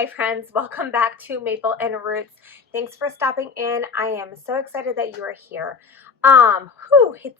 Hi friends, welcome back to Maple and Roots. Thanks for stopping in. I am so excited that you are here. It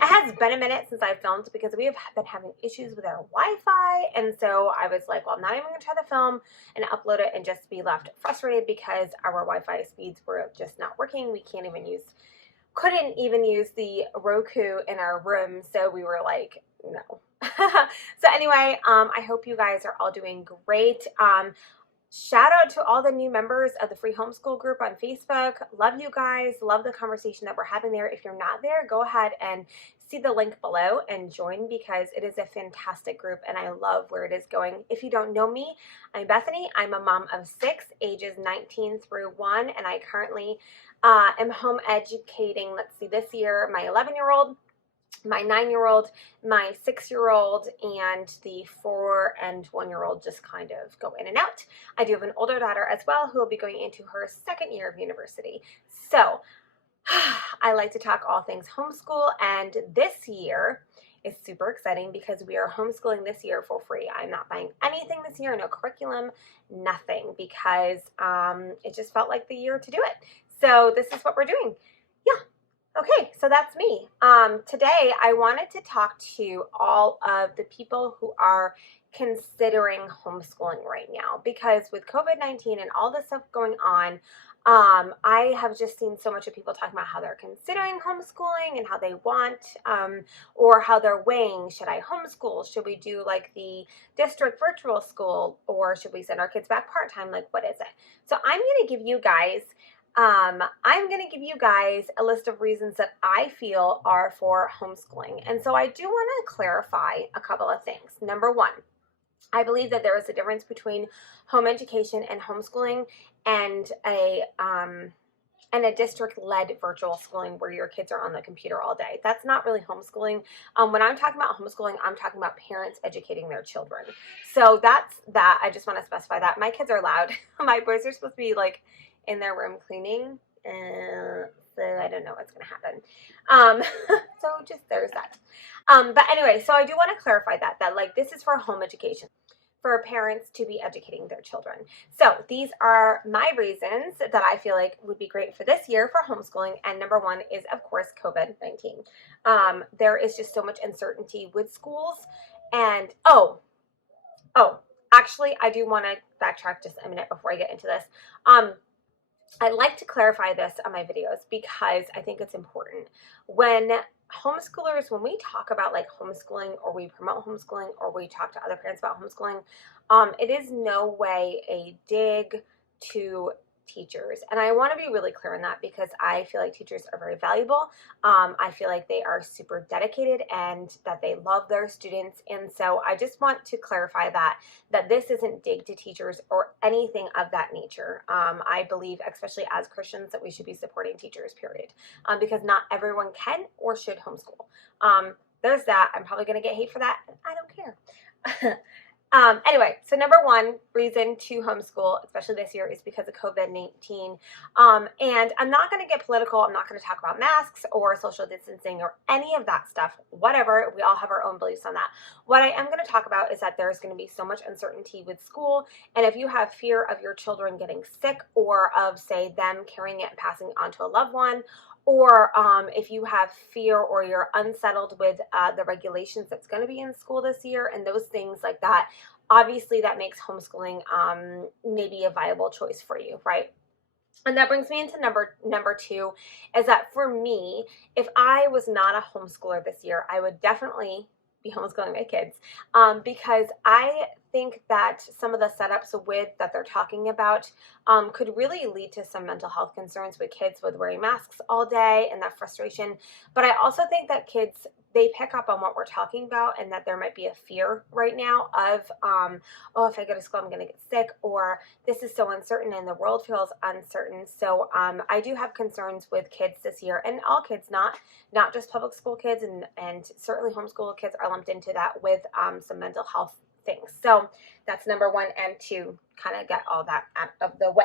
has been a minute since I filmed because we have been having issues with our Wi-Fi, and so I was like, well, I'm not even gonna try to film and upload it and just be left frustrated because our Wi-Fi speeds were just not working. We couldn't even use the Roku in our room, so we were like, no. So anyway, I hope you guys are all doing great. Shout out to all the new members of the free homeschool group on Facebook. Love you guys. Love the conversation that we're having there. If you're not there, go ahead and see the link below and join because it is a fantastic group and I love where it is going. If you don't know me, I'm Bethany. I'm a mom of 6, ages 19 through 1, and I currently am home educating, this year, my 11-year-old, my 9-year-old, my 6-year-old, and the 4 and 1-year-old just kind of go in and out. I do have an older daughter as well who will be going into her 2nd year of university. So I like to talk all things homeschool, and this year is super exciting because we are homeschooling this year for free. I'm not buying anything this year, no curriculum, nothing, because it just felt like the year to do it. So this is what we're doing. Yeah. Okay, so that's me. Today I wanted to talk to all of the people who are considering homeschooling right now because with COVID-19 and all this stuff going on, I have just seen so much of people talking about how they're considering homeschooling and how they want, or how they're weighing, should I homeschool? Should we do like the district virtual school, or should we send our kids back part-time? Like, what is it? So I'm going to give you guys a list of reasons that I feel are for homeschooling. And so I do want to clarify a couple of things. Number one, I believe that there is a difference between home education and homeschooling and a district-led virtual schooling where your kids are on the computer all day. That's not really homeschooling. When I'm talking about homeschooling, I'm talking about parents educating their children. So that's that. I just want to specify that. My kids are loud. My boys are supposed to be like in their room cleaning, so I don't know what's going to happen. So just there's that. But anyway, so I do want to clarify that like this is for home education, for parents to be educating their children. So these are my reasons that I feel like would be great for this year for homeschooling. And number one is, of course, COVID-19. There is just so much uncertainty with schools. And actually, I do want to backtrack just a minute before I get into this. I like to clarify this on my videos because I think it's important. When we talk about like homeschooling, or we promote homeschooling, or we talk to other parents about homeschooling, it is no way a dig to teachers. And I want to be really clear on that because I feel like teachers are very valuable. I feel like they are super dedicated and that they love their students. And so I just want to clarify that this isn't dig to teachers or anything of that nature. I believe, especially as Christians, that we should be supporting teachers, period. Because not everyone can or should homeschool. There's that. I'm probably going to get hate for that. I don't care. Anyway, so number one reason to homeschool, especially this year, is because of COVID-19. And I'm not going to get political. I'm not going to talk about masks or social distancing or any of that stuff. Whatever. We all have our own beliefs on that. What I am going to talk about is that there's going to be so much uncertainty with school. And if you have fear of your children getting sick, or of, say, them carrying it and passing it on to a loved one, or if you have fear or you're unsettled with the regulations that's going to be in school this year and those things like that, obviously that makes homeschooling maybe a viable choice for you, right? And that brings me into number two, is that for me, if I was not a homeschooler this year, I would definitely be homeschooling my kids, because I think that some of the setups that they're talking about could really lead to some mental health concerns with kids with wearing masks all day and that frustration. But I also think that kids, they pick up on what we're talking about, and that there might be a fear right now of, if I go to school, I'm going to get sick, or this is so uncertain and the world feels uncertain. So I do have concerns with kids this year, and all kids, not just public school kids, and certainly homeschool kids are lumped into that with some mental health things. So that's number one and two, kind of get all that out of the way.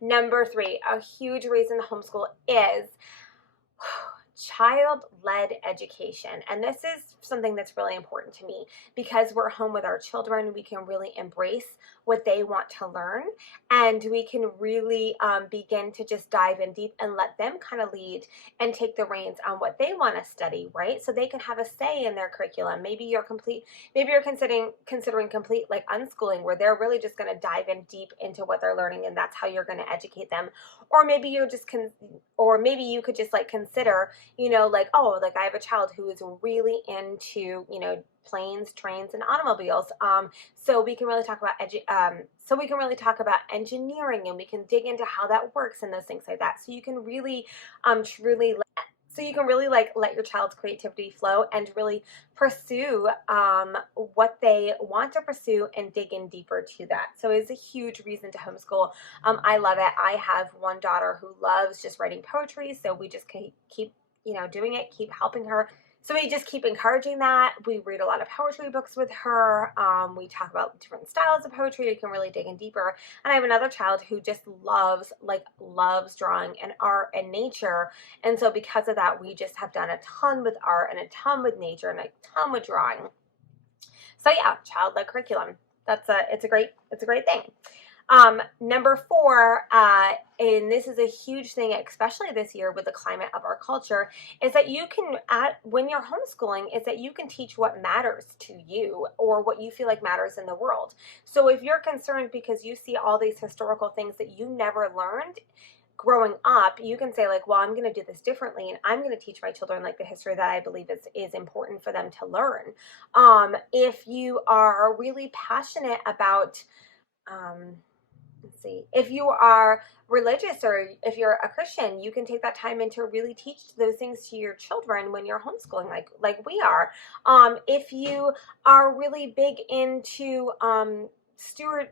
Number three, a huge reason to homeschool is child-led education. And this is something that's really important to me because we're home with our children. We can really embrace what they want to learn, and we can really begin to just dive in deep and let them kind of lead and take the reins on what they want to study, right? So they can have a say in their curriculum. Maybe you're considering complete like unschooling, where they're really just going to dive in deep into what they're learning, and that's how you're going to educate them. Or maybe or maybe you could just like consider, like, oh, like I have a child who is really into, planes, trains, and automobiles. So we can really talk about engineering, and we can dig into how that works and those things like that. So you can really truly like let your child's creativity flow and really pursue what they want to pursue and dig in deeper to that. So it's a huge reason to homeschool. I love it. I have one daughter who loves just writing poetry, so we just keep doing it, keep helping her. So we just keep encouraging that. We read a lot of poetry books with her. We talk about different styles of poetry. You can really dig in deeper. And I have another child who just loves drawing and art and nature. And so because of that, we just have done a ton with art and a ton with nature and a ton with drawing. So yeah, child-led curriculum. It's a great thing. Number 4, and this is a huge thing, especially this year with the climate of our culture, is that when you're homeschooling, is that you can teach what matters to you or what you feel like matters in the world. So if you're concerned because you see all these historical things that you never learned growing up, you can say like, well, I'm going to do this differently, and I'm going to teach my children like the history that I believe is important for them to learn. If you are really passionate about, if you are religious or if you're a Christian, you can take that time and to really teach those things to your children when you're homeschooling, like we are. If you are really big into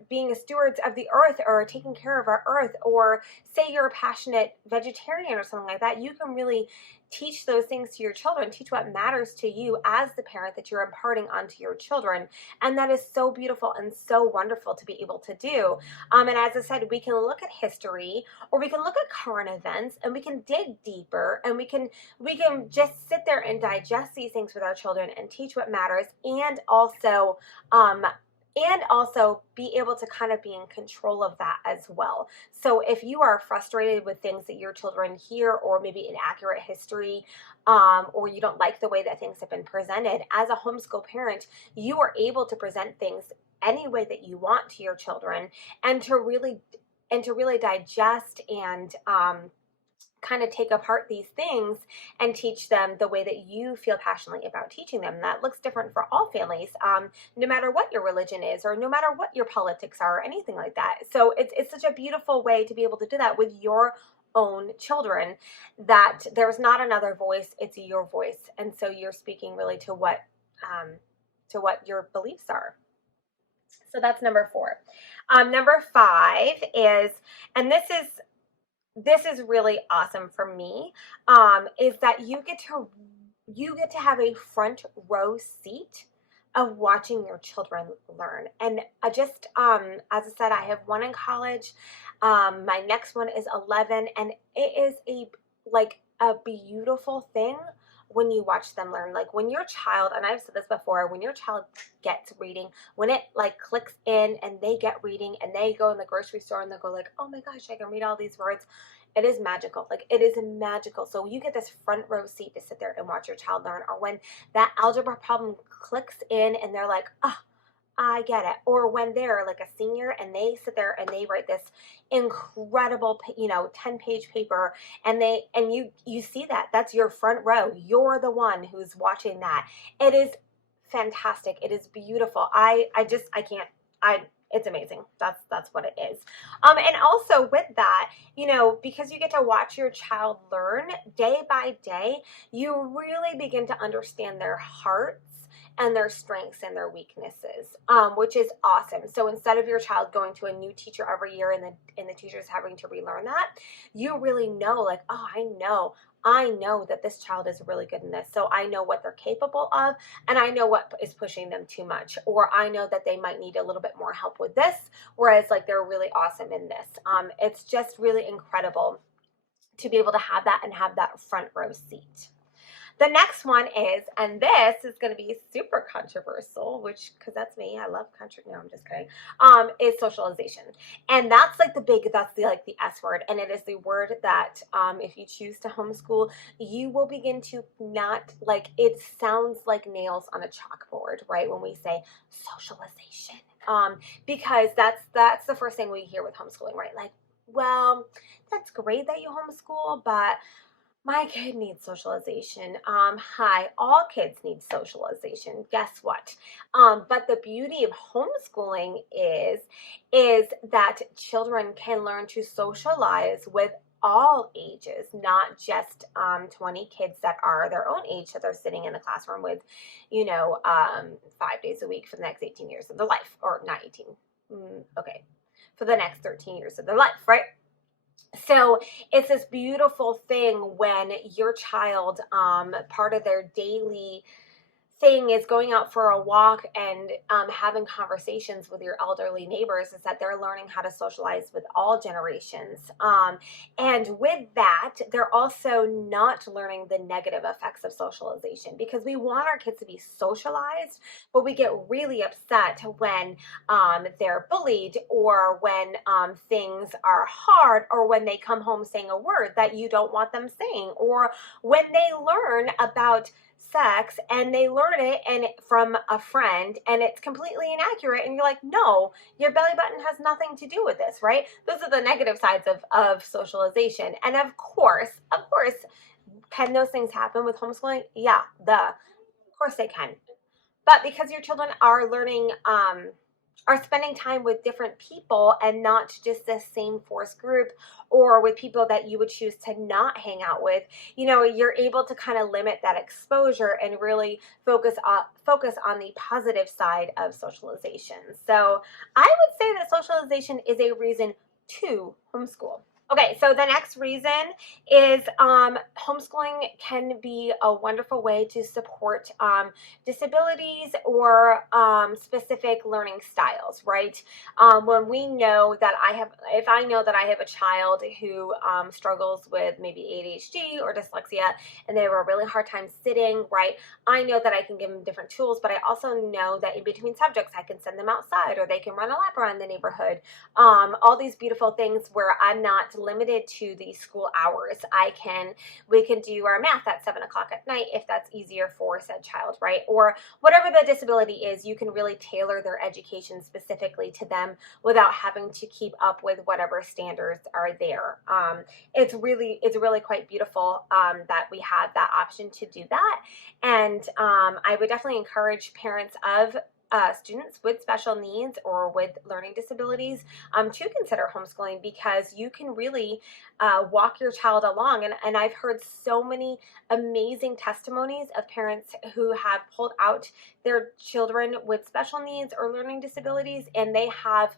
being a stewards of the earth or taking care of our earth, or say you're a passionate vegetarian or something like that, you can really teach those things to your children, teach what matters to you as the parent that you're imparting onto your children. And that is so beautiful and so wonderful to be able to do. And as I said, we can look at history, or we can look at current events, and we can dig deeper, and we can just sit there and digest these things with our children and teach what matters, and also be able to kind of be in control of that as well. So if you are frustrated with things that your children hear, or maybe inaccurate history, or you don't like the way that things have been presented, as a homeschool parent, you are able to present things any way that you want to your children, and to really digest and kind of take apart these things and teach them the way that you feel passionately about teaching them. That looks different for all families, no matter what your religion is, or no matter what your politics are, or anything like that. So it's such a beautiful way to be able to do that with your own children, that there's not another voice, it's your voice. And so you're speaking really to what your beliefs are. So that's number 4. Number 5 is, and this is really awesome for me, is that you get to have a front row seat of watching your children learn. And as I said, I have one in college. My next one is 11, and it is a beautiful thing when you watch them learn. Like when your child, and I've said this before, when your child gets reading, when it like clicks in and they get reading, and they go in the grocery store and they'll go like, oh my gosh, I can read all these words. It is magical. Like it is magical. So you get this front row seat to sit there and watch your child learn. Or when that algebra problem clicks in and they're like, oh, I get it. Or when they're like a senior and they sit there and they write this incredible, 10-page paper, and you see that's your front row. You're the one who's watching that. It is fantastic. It is beautiful. It's amazing. That's what it is. And also with that, because you get to watch your child learn day by day, you really begin to understand their hearts and their strengths and their weaknesses, which is awesome. So instead of your child going to a new teacher every year and the teacher's having to relearn that, you really know, like, oh, I know that this child is really good in this. So I know what they're capable of, and I know what is pushing them too much, or I know that they might need a little bit more help with this, whereas like they're really awesome in this. It's just really incredible to be able to have that and have that front row seat. The next one is, and this is going to be super controversial, which, because that's me, I love country. No, I'm just kidding. Is socialization, and that's like that's the S word, and it is the word that if you choose to homeschool, you will begin to not like. It sounds like nails on a chalkboard, right? When we say socialization, because that's the first thing we hear with homeschooling, right? Like, well, that's great that you homeschool, but my kid needs socialization. Hi, all kids need socialization. Guess what? But the beauty of homeschooling is that children can learn to socialize with all ages, not just 20 kids that are their own age that they're sitting in the classroom with, 5 days a week for the next 18 years of their life, or not 18. Okay, for the next 13 years of their life, right? So it's this beautiful thing when your child, part of their daily thing is going out for a walk and having conversations with your elderly neighbors, is that they're learning how to socialize with all generations. And with that, they're also not learning the negative effects of socialization, because we want our kids to be socialized, but we get really upset when they're bullied, or when things are hard, or when they come home saying a word that you don't want them saying, or when they learn about sex and they learn it and from a friend and it's completely inaccurate, and you're like, no, your belly button has nothing to do with this, right? Those are the negative sides of socialization. And of course, can those things happen with homeschooling? Yeah, of course they can. But because your children are learning, are spending time with different people and not just the same force group, or with people that you would choose to not hang out with, you're able to kind of limit that exposure and really focus on the positive side of socialization. So I would say that socialization is a reason to homeschool. Okay, so the next reason is homeschooling can be a wonderful way to support disabilities or specific learning styles, right? When we know that if I know that I have a child who struggles with maybe ADHD or dyslexia, and they have a really hard time sitting, right? I know that I can give them different tools, but I also know that in between subjects, I can send them outside, or they can run a lap around the neighborhood. All these beautiful things where I'm not limited to the school hours. We can do our math at 7 o'clock at night if that's easier for said child, right? Or whatever the disability is, you can really tailor their education specifically to them without having to keep up with whatever standards are there. It's really quite beautiful that we have that option to do that. And I would definitely encourage parents of students with special needs or with learning disabilities to consider homeschooling, because you can really walk your child along. And I've heard so many amazing testimonies of parents who have pulled out their children with special needs or learning disabilities, and they have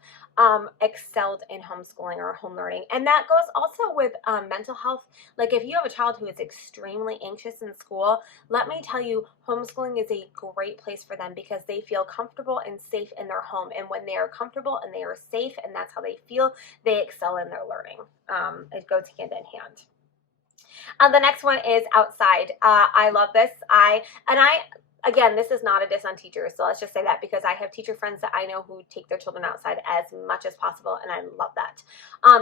excelled in homeschooling or home learning. And that goes also with mental health. Like, if you have a child who is extremely anxious in school, let me tell you, homeschooling is a great place for them, because they feel comfortable and safe in their home. And when they are comfortable and they are safe and that's how they feel, they excel in their learning. It goes hand in hand. The next one is outside. I love this. Again, this is not a diss on teachers, so let's just say that, because I have teacher friends that I know who take their children outside as much as possible, and I love that.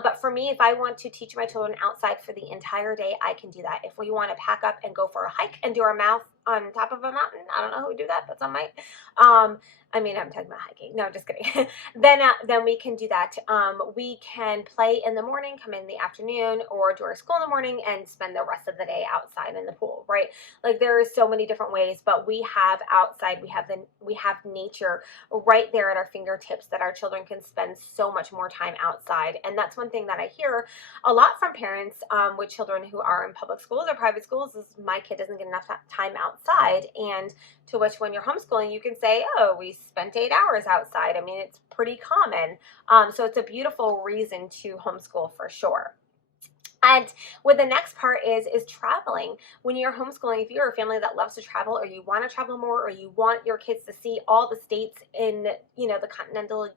But for me, if I want to teach my children outside for the entire day, I can do that. If we want to pack up and go for a hike and do our math on top of a mountain, I don't know who would do that, but some might. I'm talking about hiking. No, just kidding. Then we can do that. We can play in the morning, come in the afternoon, or do our school in the morning and spend the rest of the day outside in the pool, right? Like, there are so many different ways, but we have outside, we have nature right there at our fingertips, that our children can spend so much more time outside. And that's one thing that I hear a lot from parents with children who are in public schools or private schools, is my kid doesn't get enough time outside. And to which, when you're homeschooling, you can say, oh, we spent 8 hours outside. I mean, it's pretty common. So it's a beautiful reason to homeschool for sure. And what the next part is traveling. When you're homeschooling, if you're a family that loves to travel, or you want to travel more, or you want your kids to see all the states in, the continental,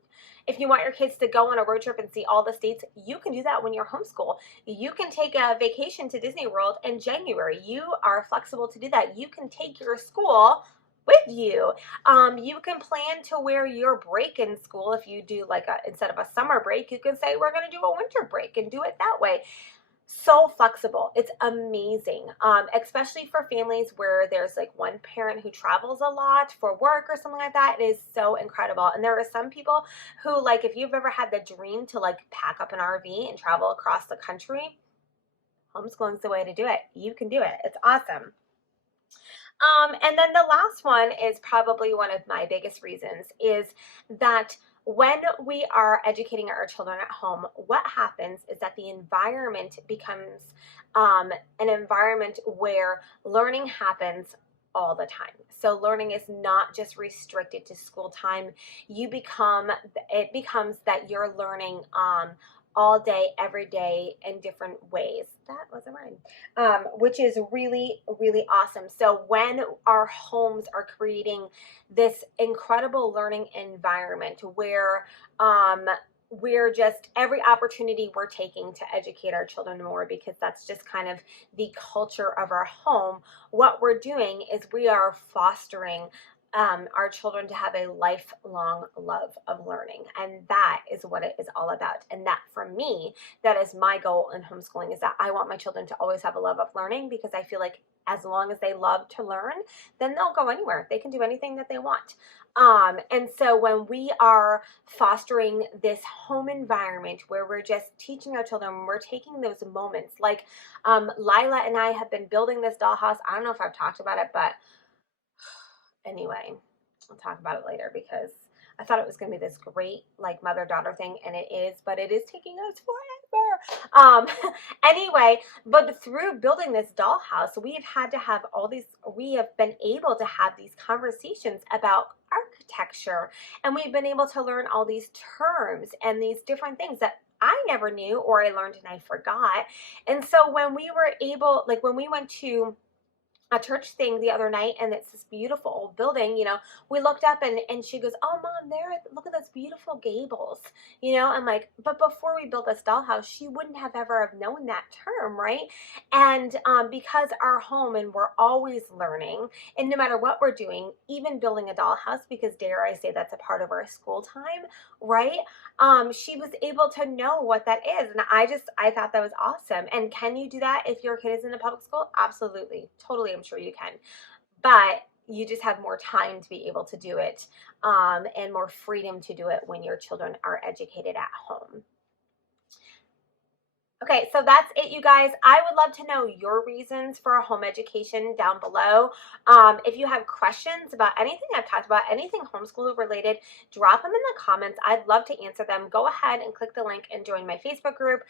if you want your kids to go on a road trip and see all the states, you can do that when you're homeschool. You can take a vacation to Disney World in January. You are flexible to do that. You can take your school with you. You can plan to wear your break in school. If you do instead of a summer break, you can say we're going to do a winter break and do it that way. So flexible. It's amazing. Especially for families where there's like one parent who travels a lot for work or something like that. It is so incredible. And there are some people who, like, if you've ever had the dream to like pack up an RV and travel across the country, homeschooling's the way to do it. You can do it. It's awesome. And then the last one is probably one of my biggest reasons, is that when we are educating our children at home, what happens is that the environment becomes an environment where learning happens all the time. So learning is not just restricted to school time. It becomes that you're learning all day, every day in different ways. That wasn't mine. Which is really, really awesome. So when our homes are creating this incredible learning environment where we're just, every opportunity we're taking to educate our children more, because that's just kind of the culture of our home, what we're doing is we are fostering our children to have a lifelong love of learning. And that is what it is all about. And that, for me, that is my goal in homeschooling, is that I want my children to always have a love of learning, because I feel like as long as they love to learn, then they'll go anywhere. They can do anything that they want. And so when we are fostering this home environment where we're just teaching our children, we're taking those moments, like Lila and I have been building this dollhouse. I don't know if I've talked about it, but anyway, I'll talk about it later, because I thought it was going to be this great like mother-daughter thing, and it is, but it is taking us forever. Anyway, but through building this dollhouse, we have been able to have these conversations about architecture, and we've been able to learn all these terms and these different things that I never knew, or I learned and I forgot. And so when we went to a church thing the other night, and it's this beautiful old building, we looked up, and she goes, "Oh, Mom, look at those beautiful gables." I'm like, but before we built this dollhouse, she wouldn't have ever have known that term, right? And because our home, and we're always learning, and no matter what we're doing, even building a dollhouse, because dare I say that's a part of our school time, right? She was able to know what that is. And I thought that was awesome. And can you do that if your kid is in a public school? Absolutely. Totally. I'm sure you can. But you just have more time to be able to do it, and more freedom to do it when your children are educated at home. Okay, so that's it, you guys. I would love to know your reasons for home education down below. If you have questions about anything I've talked about, anything homeschool related, drop them in the comments. I'd love to answer them. Go ahead and click the link and join my Facebook group,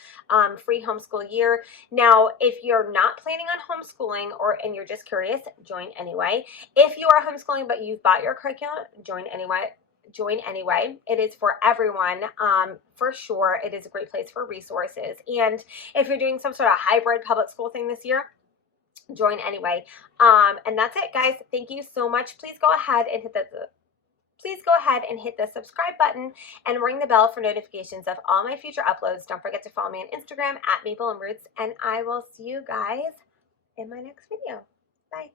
Free Homeschool Year. Now, if you're not planning on homeschooling, and you're just curious, join anyway. If you are homeschooling but you've bought your curriculum, join anyway. It is for everyone. For sure, it is a great place for resources. And if you're doing some sort of hybrid public school thing this year, join anyway. And that's it, guys. Thank you so much. Please go ahead and hit the subscribe button and ring the bell for notifications of all my future uploads. Don't forget to follow me on Instagram at Maple and Roots, and I will see you guys in my next video. Bye.